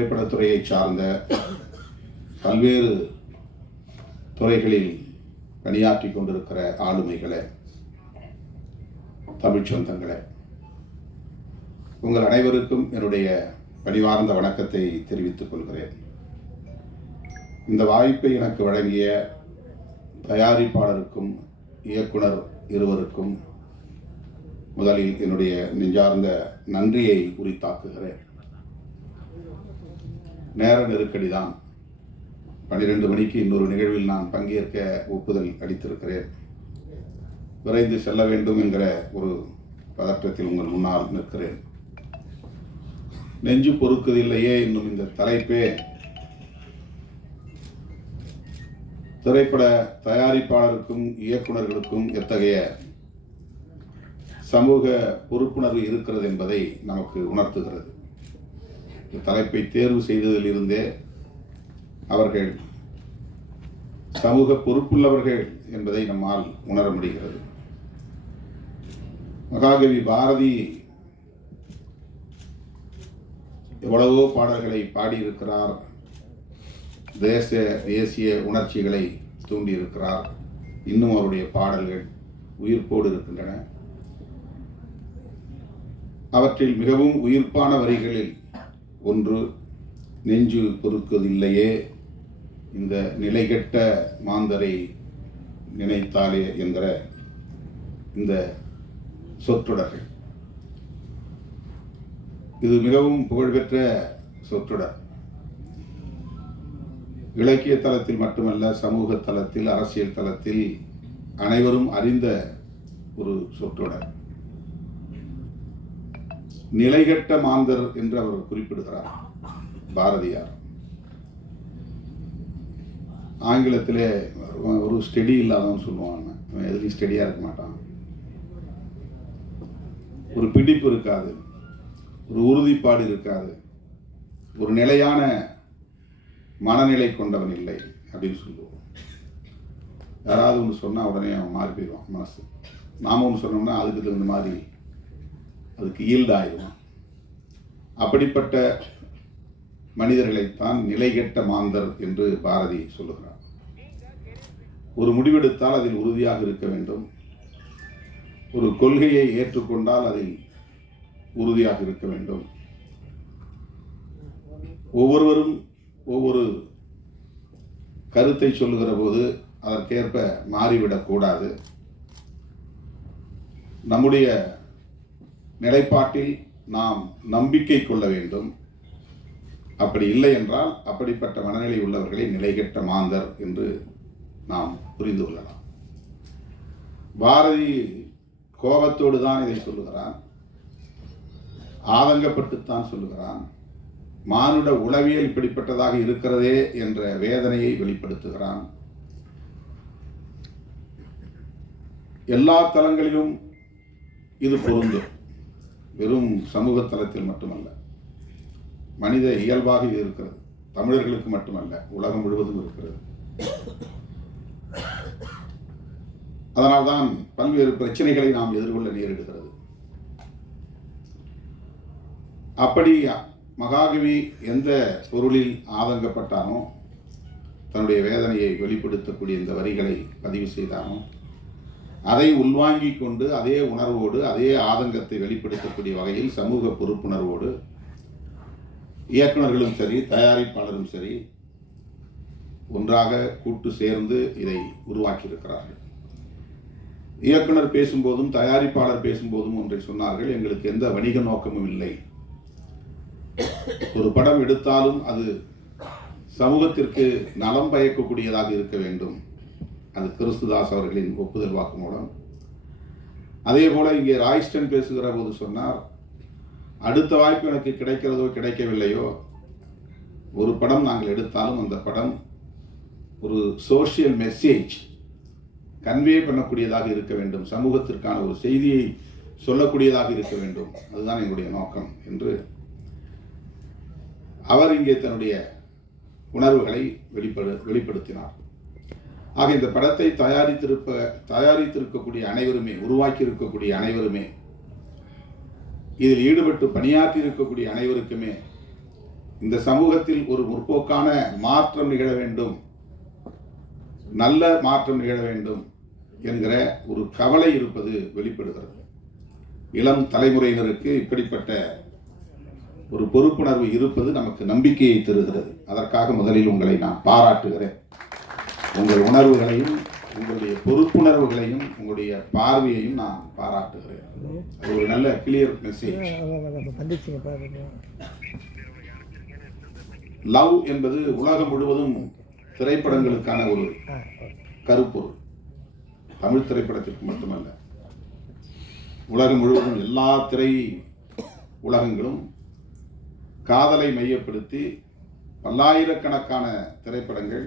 திரைப்படத்துறையை சார்ந்த பல்வேறு துறைகளில் பணியாற்றி கொண்டிருக்கிற ஆளுமைகளை தமிழ்ச் உங்கள் அனைவருக்கும் என்னுடைய பணிவார்ந்த வணக்கத்தை தெரிவித்துக் கொள்கிறேன். இந்த வாய்ப்பை எனக்கு வழங்கிய தயாரிப்பாளருக்கும் இயக்குனர் இருவருக்கும் முதலில் என்னுடைய நெஞ்சார்ந்த நன்றியை உரித்தாக்குகிறேன். நேர நெருக்கடி தான் பன்னிரெண்டு மணிக்கு இன்னொரு நிகழ்வில் நான் பங்கேற்க ஒப்புதல் அளித்திருக்கிறேன். விரைந்து செல்ல வேண்டும் என்கிற ஒரு பதற்றத்தில் உங்கள் முன்னால் நிற்கிறேன். நெஞ்சு பொறுக்குதில்லையே இன்னும் இந்த தலைப்பே திரைப்பட தயாரிப்பாளருக்கும் இயக்குனர்களுக்கும் எத்தகைய சமூக பொறுப்புணர்வு இருக்கிறது என்பதை நமக்கு உணர்த்துகிறது. தலைப்பை தேர்வு செய்ததிலிருந்தே அவர்கள் சமூக பொறுப்புள்ளவர்கள் என்பதை நம்மால் உணர முடிகிறது. மகாகவி பாரதி எவ்வளவோ பாடல்களை பாடியிருக்கிறார். தேச தேசிய உணர்ச்சிகளை தூண்டியிருக்கிறார். இன்னும் அவருடைய பாடல்கள் உயிர்ப்போடு இருக்கின்றன. அவற்றில் மிகவும் உயிர்ப்பான வரிகளில் ஒன்று நெஞ்சு பொறுக்குவதில்லையே இந்த நிலைகெட்ட மாந்தரை நினைத்தாலே என்கிற இந்த சொற்றொடர்கள். இது மிகவும் புகழ்பெற்ற சொற்றொடர். இலக்கிய தளத்தில் மட்டுமல்ல சமூக தளத்தில் அரசியல் தளத்தில் அனைவரும் அறிந்த ஒரு சொற்றொடர். நிலைகெட்ட மாந்தர் என்று அவர் குறிப்பிடுகிறார். பாரதியார். ஆங்கிலத்திலே ஒரு ஸ்டெடி இல்லாதவன் சொல்லுவாங்க அவன் எதுலையும் ஸ்டெடியாக இருக்க மாட்டான். ஒரு பிடிப்பு இருக்காது. ஒரு உறுதிப்பாடு இருக்காது. ஒரு நிலையான மனநிலை கொண்டவன் இல்லை அப்படின்னு சொல்லுவோம். யாராவது ஒன்று சொன்னால் உடனே அவன் மாறி போயிடுவான் மனசு. நாம் ஒன்று சொன்னோம்னா அதுக்கு தகுந்த மாதிரி அதுக்கு ஈல்டு அப்படிப்பட்ட மனிதர்களைத்தான் நிலைகெட்ட மாந்தர் என்று பாரதி சொல்லுகிறார். ஒரு முடிவெடுத்தால் அதில் உறுதியாக இருக்க வேண்டும். ஒரு கொள்கையை ஏற்றுக்கொண்டால் அதில் உறுதியாக இருக்க வேண்டும். ஒவ்வொருவரும் ஒவ்வொரு கருத்தை சொல்லுகிற போது அதற்கேற்ப மாறிவிடக்கூடாது. நம்முடைய நிலைப்பாட்டில் நாம் நம்பிக்கை கொள்ள வேண்டும். அப்படி இல்லை என்றால் அப்படிப்பட்ட மனநிலை உள்ளவர்களை நிலைகெட்ட மாந்தர் என்று நாம் புரிந்து கொள்ளலாம். பாரதி கோபத்தோடு தான் இதை சொல்லுகிறான். ஆதங்கப்பட்டுத்தான் சொல்லுகிறான். மானுட உளவியல் இப்படிப்பட்டதாக இருக்கிறதே என்ற வேதனையை வெளிப்படுத்துகிறான். எல்லா தளங்களிலும் இது பொருந்தும். வெறும் சமூக தளத்தில் மட்டுமல்ல மனித இயல்பாக இது இருக்கிறது. தமிழர்களுக்கு மட்டுமல்ல உலகம் முழுவதும் இருக்கிறது. அதனால்தான் பல்வேறு பிரச்சனைகளை நாம் எதிர்கொள்ள நேரிடுகிறது. அப்படி மகாகவி எந்த பொருளில் ஆதங்கப்பட்டானோ தன்னுடைய வேதனையை வெளிப்படுத்தக்கூடிய இந்த வரிகளை பதிவு செய்தானோ அதை உள்வாங்கிக் கொண்டு அதே உணர்வோடு அதே ஆதங்கத்தை வெளிப்படுத்தக்கூடிய வகையில் சமூக பொறுப்புணர்வோடு இயக்குனர்களும் சரி தயாரிப்பாளரும் சரி ஒன்றாக கூட்டு சேர்ந்து இதை உருவாக்கியிருக்கிறார்கள். இயக்குனர் பேசும்போதும் தயாரிப்பாளர் பேசும்போதும் ஒன்றை சொன்னார்கள் எங்களுக்கு எந்த வணிக நோக்கமும் இல்லை. ஒரு படம் எடுத்தாலும் அது சமூகத்திற்கு நலம் பயக்கக்கூடியதாக இருக்க வேண்டும். அது கிறிஸ்துதாஸ் அவர்களின் ஒப்புதல் வாக்குமூலம் அதே போல் இங்கே ராய்ஸ்டன் பேசுகிற போது சொன்னார் அடுத்த வாய்ப்பு எனக்கு கிடைக்கிறதோ கிடைக்கவில்லையோ ஒரு படம் நாங்கள் எடுத்தாலும் அந்த படம் ஒரு சோஷியல் மெசேஜ் கன்வே பண்ணக்கூடியதாக இருக்க வேண்டும். சமூகத்திற்கான ஒரு செய்தியை சொல்லக்கூடியதாக இருக்க வேண்டும். அதுதான் எங்களுடைய நோக்கம் என்று அவர் இங்கே தன்னுடைய உணர்வுகளை வெளிப்படு வெளிப்படுத்தினார். ஆக இந்த படத்தை தயாரித்திருப்ப தயாரித்திருக்கக்கூடிய அனைவருமே உருவாக்கி இருக்கக்கூடிய அனைவருமே இதில் ஈடுபட்டு பணியாற்றி இருக்கக்கூடிய அனைவருக்குமே இந்த சமூகத்தில் ஒரு முற்போக்கான மாற்றம் நிகழ வேண்டும் நல்ல மாற்றம் நிகழ வேண்டும் என்கிற ஒரு கவலை இருப்பது வெளிப்படுகிறது. இளம் தலைமுறையினருக்கு இப்படிப்பட்ட ஒரு பொறுப்புணர்வு இருப்பது நமக்கு நம்பிக்கையை தருகிறது. அதற்காக முதலில் உங்களை நான் பாராட்டுகிறேன். உங்கள் உணர்வுகளையும் உங்களுடைய பொறுப்புணர்வுகளையும் உங்களுடைய பார்வையையும் நான் பாராட்டுகிறேன். அது ஒரு நல்ல கிளியர் மெசேஜ் லவ் என்பது உலகம் முழுவதும் திரைப்படங்களுக்கான ஒரு கருப்பொருள். தமிழ் திரைப்படத்திற்கு மட்டுமல்ல. உலகம் முழுவதும் எல்லா திரை உலகங்களும் காதலை மையப்படுத்தி பல்லாயிரக்கணக்கான திரைப்படங்கள்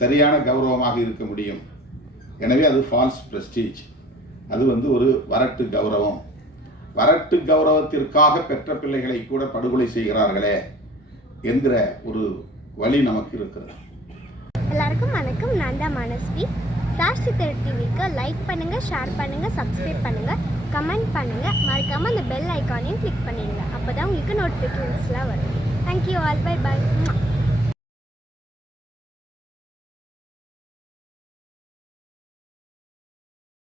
சரியான கௌரவமாக இருக்க முடியும். எனவே அது ஃபால்ஸ் ப்ரெஸ்டீஜ் அது வந்து ஒரு வரட்டு கௌரவம். வரட்டு கௌரவத்திற்காக பெற்ற பிள்ளைகளை கூட படுகொலை செய்கிறார்களே என்கிற ஒரு வழி நமக்கு இருக்கிறது. எல்லாருக்கும் வணக்கம். நான் தான் மனஸ்வி. ஃப்ளாஷ் சித்தர் டிவிக்கு லைக் பண்ணுங்கள் ஷேர் பண்ணுங்கள் சப்ஸ்கிரைப் பண்ணுங்கள் கமெண்ட் பண்ணுங்கள் மறக்காமல் அந்த பெல் ஐக்கானையும் கிளிக் பண்ணிடுங்க. அப்போ தான் உங்களுக்கு நோட்டிஃபிகேஷன்ஸ்லாம் வரும். Thank you all by by